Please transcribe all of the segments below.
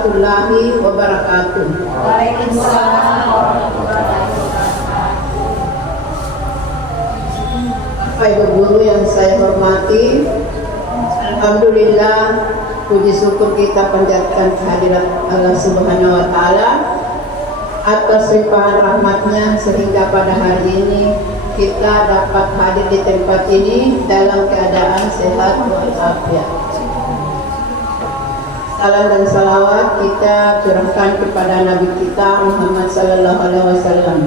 warahmatullahi wabarakatuh. Waalaikumsalam warahmatullahi wabarakatuh. Bapak Ibu guru yang saya hormati, alhamdulillah, puji syukur kita panjatkan kehadirat Allah Subhanahu wa taala atas limpahan rahmatnya sehingga pada hari ini kita dapat hadir di tempat ini dalam keadaan sehat walafiat. Salam dan salawat kita curahkan kepada Nabi kita Muhammad sallallahu alaihi wasallam.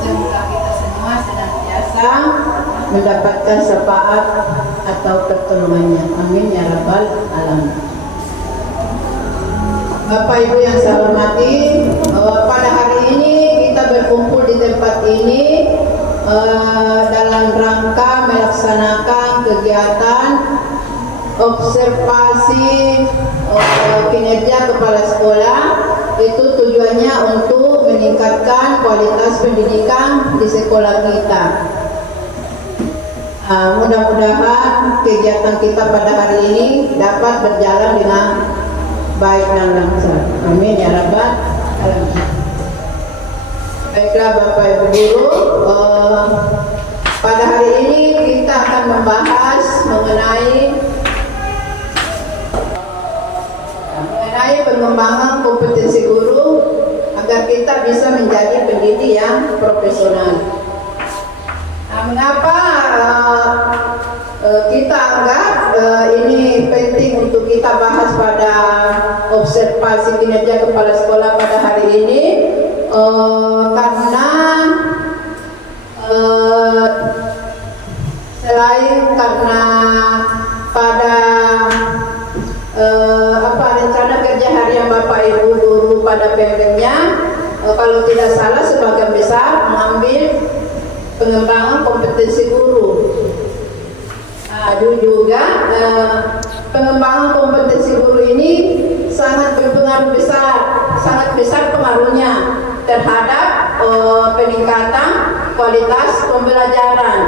Semoga kita semua senantiasa mendapatkan syafaat atau pertolongannya. Amin ya rabbal alamin. Bapak Ibu yang saya hormati, pada hari ini kita berkumpul di tempat ini dalam rangka melaksanakan kegiatan observasi kinerja kepala sekolah. Itu tujuannya untuk meningkatkan kualitas pendidikan di sekolah kita. Mudah-mudahan kegiatan kita pada hari ini dapat berjalan dengan baik dan lancar. Amin ya rabbal alamin. Baiklah Bapak Ibu guru, pada hari ini kita akan membahas mengenai pengembangan kompetensi guru agar kita bisa menjadi pendidik yang profesional. Mengapa kita anggap ini penting untuk kita bahas pada observasi kinerja kepala sekolah pada hari ini? Karena selain karena pada rencana kerja harian Bapak Ibu guru pada PMM-nya, kalau tidak salah sebagian besar mengambil pengembangan kompetensi guru. Juga pengembangan kompetensi guru ini sangat berpengaruh besar, sangat besar pengaruhnya terhadap peningkatan kualitas pembelajaran.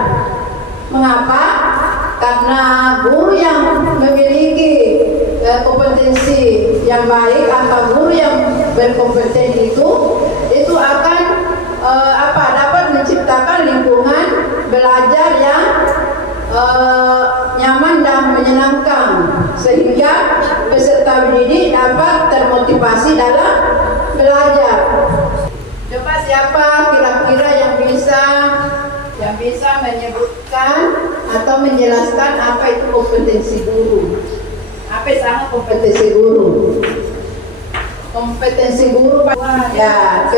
Mengapa? Karena guru yang memiliki kompetensi yang baik atau guru yang berkompeten itu akan dapat menciptakan lingkungan belajar yang nyaman dan menyenangkan sehingga peserta didik dapat termotivasi dalam belajar. Coba siapa kira-kira yang bisa menyebutkan atau menjelaskan apa itu kompetensi guru? Apa sama kompetensi guru? Kompetensi guru ya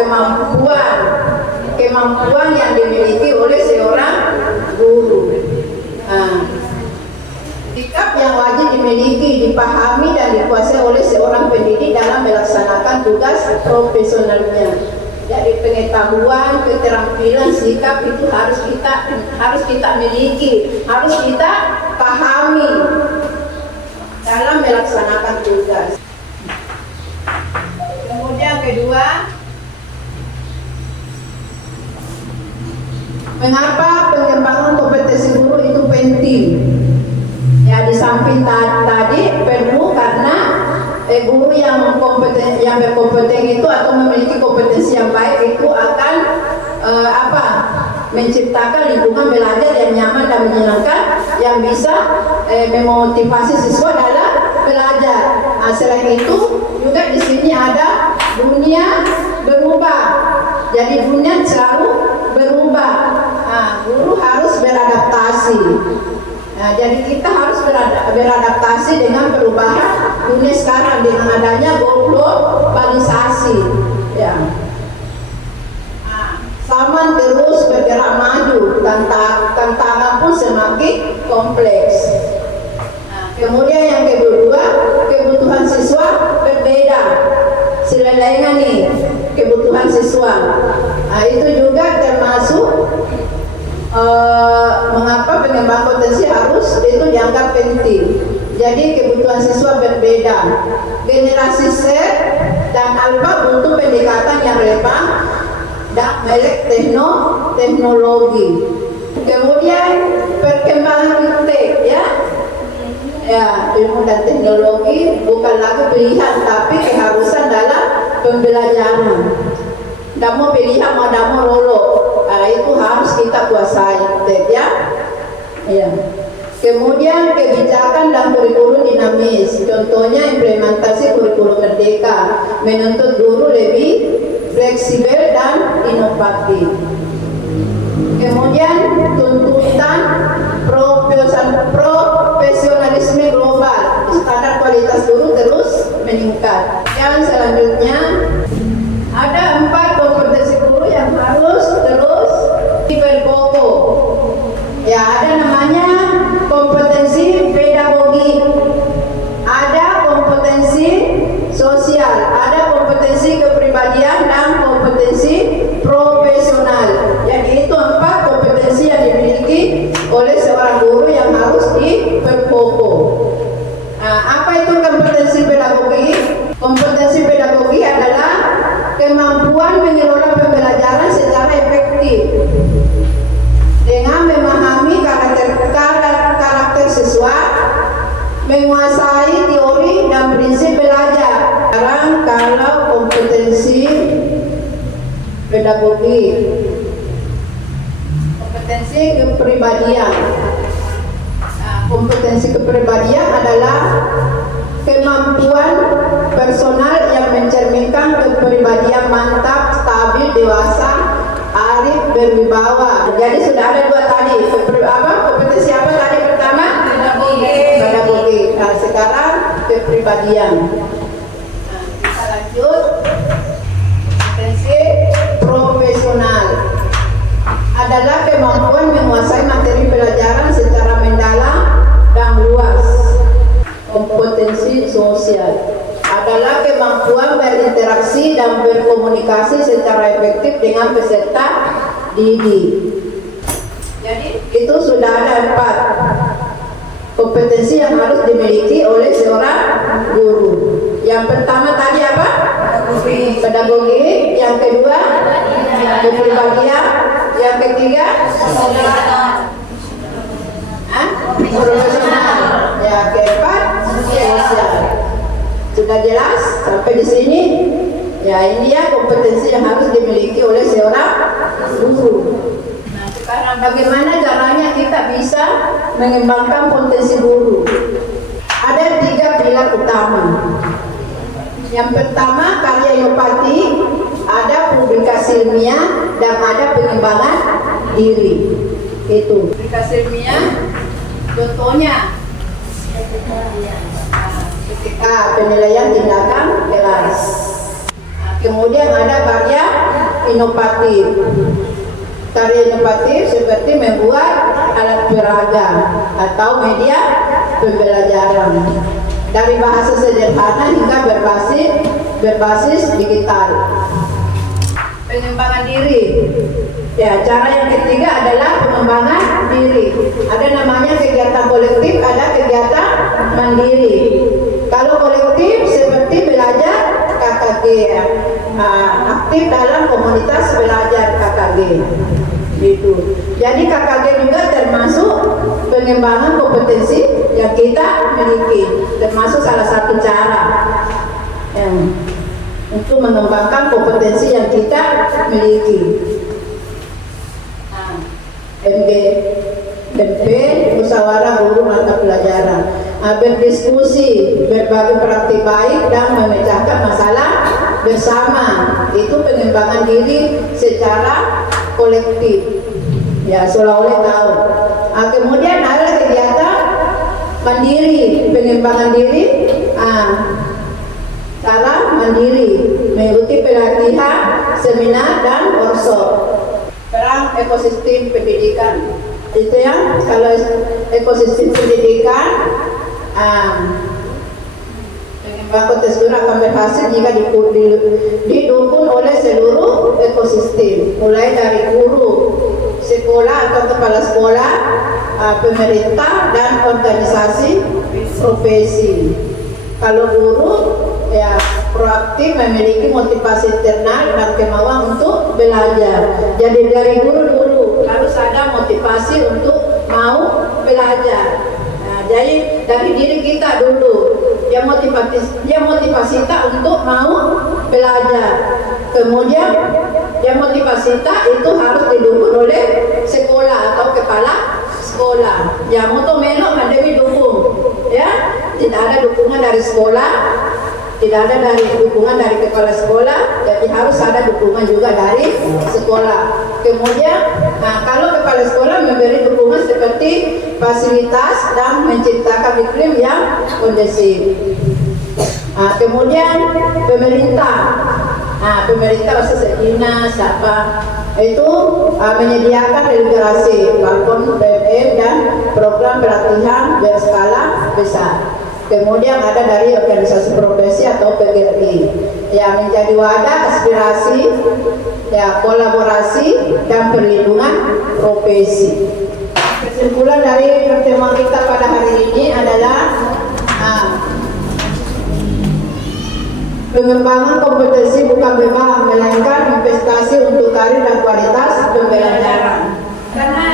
kemampuan yang dimiliki oleh seorang guru. Sikap yang wajib dimiliki, dipahami dan dikuasai oleh seorang pendidik dalam melaksanakan tugas profesionalnya. Jadi pengetahuan, keterampilan, sikap itu harus kita miliki, harus kita pahami dalam melaksanakan tugas. Kemudian kedua, mengapa pengembangan kompetensi guru itu penting? Ya, di samping tadi perlu karena guru yang berkompeten itu atau memiliki kompetensi yang baik itu akan menciptakan lingkungan belajar yang nyaman dan menyenangkan yang bisa memotivasi siswa dalam belajar. Selain itu juga di sini ada dunia berubah. Jadi dunia selalu berubah. Guru harus beradaptasi. Jadi kita harus beradaptasi dengan perubahan dunia sekarang dengan adanya globalisasi. Ya. Zaman terus bergerak maju, tantangan pun semakin kompleks. Kemudian yang kedua, kebutuhan siswa berbeda. Selelainya nih kebutuhan siswa. Itu juga termasuk mengapa pengembangan potensi harus itu dianggap penting. Jadi kebutuhan siswa berbeda. Generasi Z dan Alpha butuh pendekatan yang relevan dan melek teknologi. Kemudian perkembangan ilmu dan teknologi bukan lagi pilihan tapi keharusan dalam pembelajaran. Damo pilihan mau damo lolo, itu harus kita kuasai, ya. Kemudian kebijakan dan kurikulum dinamis, contohnya implementasi kurikulum merdeka, menuntut guru lebih fleksibel dan inovatif. Kemudian tuntutan profesionalisme global, standar kualitas guru terus meningkat. Yang selanjutnya ada 4 kompetensi guru yang harus terus diperkokoh. Ya, ada namanya kompetensi pedagogi, ada kompetensi sosial, ada kompetensi kepribadian dan kompetensi profesional. Jadi itu 4 kompetensi yang dimiliki oleh seorang guru yang harus diperkokoh. Nah, apa itu kompetensi pedagogi? Kompetensi pedagogi adalah kemampuan mengelola pembelajaran secara efektif dengan memahami karakter siswa, menguasai teori dan prinsip belajar. Sekarang kalau kompetensi pedagogi, kompetensi kepribadian. Kompetensi kepribadian adalah kemampuan personal yang mencerminkan kepribadian mantap, stabil, dewasa, arif, berwibawa. Jadi sudah ada 2 tadi. Kompetensi apa tadi pertama? Pedagogi. Nah, sekarang kepribadian. Nah, kita lanjut. Kompetensi profesional adalah kemampuan menguasai materi pelajaran secara mendalam dan luas. Kompetensi sosial adalah kemampuan berinteraksi dan berkomunikasi secara efektif dengan peserta didik. Jadi itu sudah ada 4 kompetensi yang harus dimiliki oleh seorang guru. Yang pertama tadi apa? Pedagogi. Yang kedua kepribadian. Yang ketiga profesional. Yang keempat sosial. Sudah jelas sampai di sini? Ya, ini dia kompetensi yang harus dimiliki oleh seorang guru. Nah, sekarang bagaimana caranya kita bisa mengembangkan potensi guru? Ada 3 pilar utama. Yang pertama karya inovasi, ada publikasi ilmiah, dan ada pengembangan diri. Itu publikasi ilmiah, contohnya ketika penilaian tindakan kelas. Kemudian ada karya inovatif. Karya inovatif seperti membuat alat peraga atau media pembelajaran dari bahasa sederhana hingga berbasis digital. Pengembangan diri. Ya, cara yang ketiga adalah pengembangan diri. Ada namanya kegiatan kolektif, ada kegiatan mandiri. Kalau kolektif seperti belajar KKG, aktif dalam komunitas belajar KKG. Gitu. Jadi KKG juga termasuk pengembangan kompetensi yang kita miliki, termasuk salah satu cara untuk mengembangkan kompetensi yang kita miliki. MP, musyawarah guru mata pelajaran, berdiskusi, berbagi praktik baik dan memecahkan masalah bersama. Itu pengembangan diri secara kolektif. Ya, seolah-olah tahu. Kemudian ada kegiatan mandiri, pengembangan diri. Cara mandiri, mengikuti pelatihan, seminar dan workshop. Perang ekosistem pendidikan. Itu ya, kalau ekosistem pendidikan, pengembangan kontekstual akan berhasil jika didukung oleh seluruh ekosistem, mulai dari guru, sekolah atau kepala sekolah, pemerintah dan organisasi profesi. Kalau guru ya proaktif, memiliki motivasi internal dan kemauan untuk belajar. Jadi dari guru dulu harus ada motivasi untuk mau belajar. Nah, jadi dari diri kita dulu, yang motivasi kita untuk mau belajar. Kemudian yang motivasi kita itu harus didukung oleh sekolah atau kepala sekolah. Yang untuk melok ada didukung, ya. Tidak ada dukungan dari sekolah, tidak ada dukungan dari kepala sekolah, jadi harus ada dukungan juga dari sekolah. Kemudian, kalau kepala sekolah memberi dukungan seperti fasilitas dan menciptakan iklim yang kondusif. Kemudian pemerintah masa dinas itu menyediakan regenerasi balkon BBM dan program pelatihan berskala besar. Kemudian ada dari organisasi profesi atau PGRI yang menjadi wadah aspirasi, ya, kolaborasi dan perlindungan profesi. Kesimpulan dari pertemuan kita pada hari ini adalah pengembangan kompetensi bukan beban, melainkan investasi untuk karir dan kualitas pembelajaran. Karena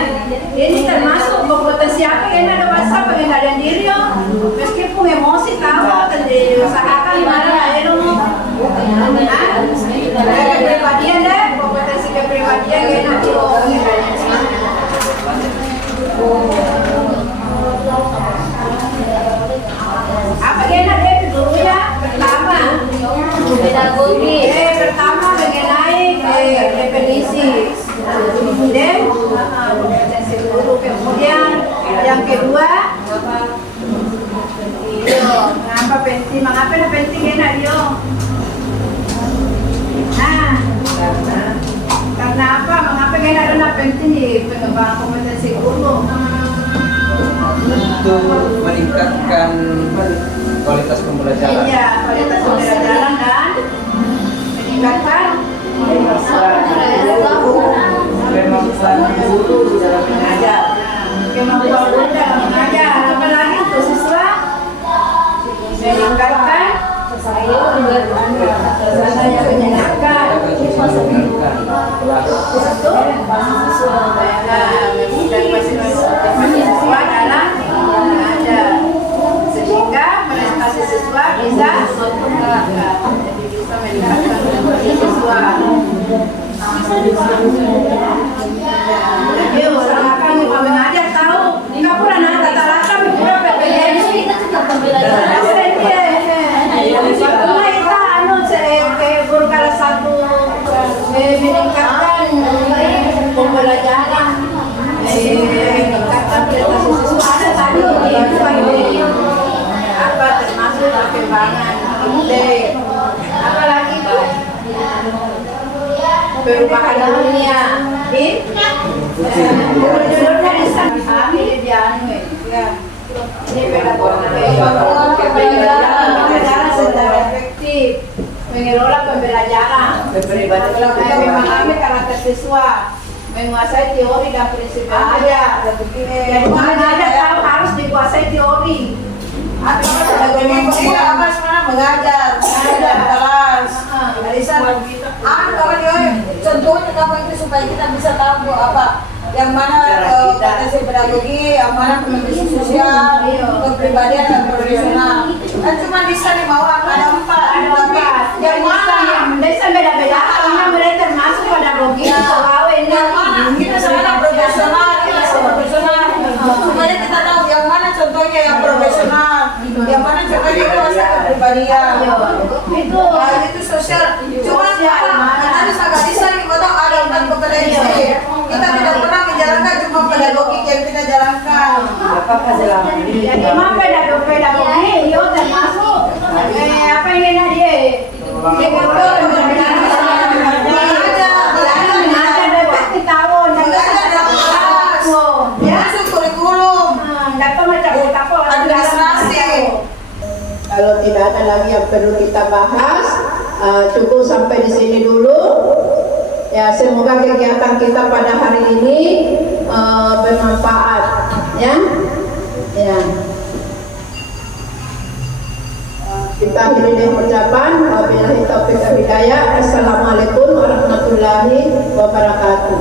ini termasuk kompetensi apa yang ada bahasa pengendalian diri meskipun emosi tahu usahakan gimana ya dong kepribadian deh, kompetensi kepribadian yang nanti apa yang ada dulu ya pertama pedagogi pertama mengenai definisi kemudian yang kedua mengapa penting enak dia karena apa mengapa enak dan penting di pengembangan kompetensi guru untuk meningkatkan kualitas pembelajaran. Iya, kualitas pembelajaran dan meningkatkan kemampuan guru dalam mengajar. Kemampuan guru dalam mengajar, apalagi untuk siswa meningkatkan suasana yang menyenangkan. Siswa dalam mengajar sehingga prestasi siswa bisa meningkatkan siswa. Jadi usahakan mau mengajar tahu nggak pernah nanya tata rata pura PPN guru kelas 1 meningkatkan pembelajaran meningkatkan prestasi siswa ada tadi apa termasuk perkembangan apalagi itu perubahan dunia di judulnya di sana ini pembelajaran secara efektif mengelola pembelajaran memahami karakter siswa menguasai teori dan prinsip belajar jadi mengajar tahu harus dikuasai teori apa sebenarnya mengajar kelas kalau dia contohnya apa itu supaya kita bisa tahu apa yang mana potensi pedagogi, yang mana kompetensi sosial, kepribadian dan profesional. Kan cuma bisa dibawa ada empat. Yang mana yang bisa beda-beda karena mereka termasuk pedagogi yang mana kita sebenarnya profesional, kita profesional. Supaya kita tahu yang mana contohnya yang profesional, yang mana contohnya itu masa kepribadian. Itu sosial. Cuma ada sangat bisa kita ada empat kompetensi. Kita tidak pernah menjalankan cuma pedagogi yang kita jalankan. Jadi memang pedagogi itu termasuk apa yang dia Kalau tidak ada lagi yang perlu kita bahas, cukup sampai di sini dulu. Ya, semoga kegiatan kita pada hari ini bermanfaat, ya. Ya. Kita akhiri dengan ucapan wabillahi taufiq wal hidayah. Assalamualaikum warahmatullahi wabarakatuh.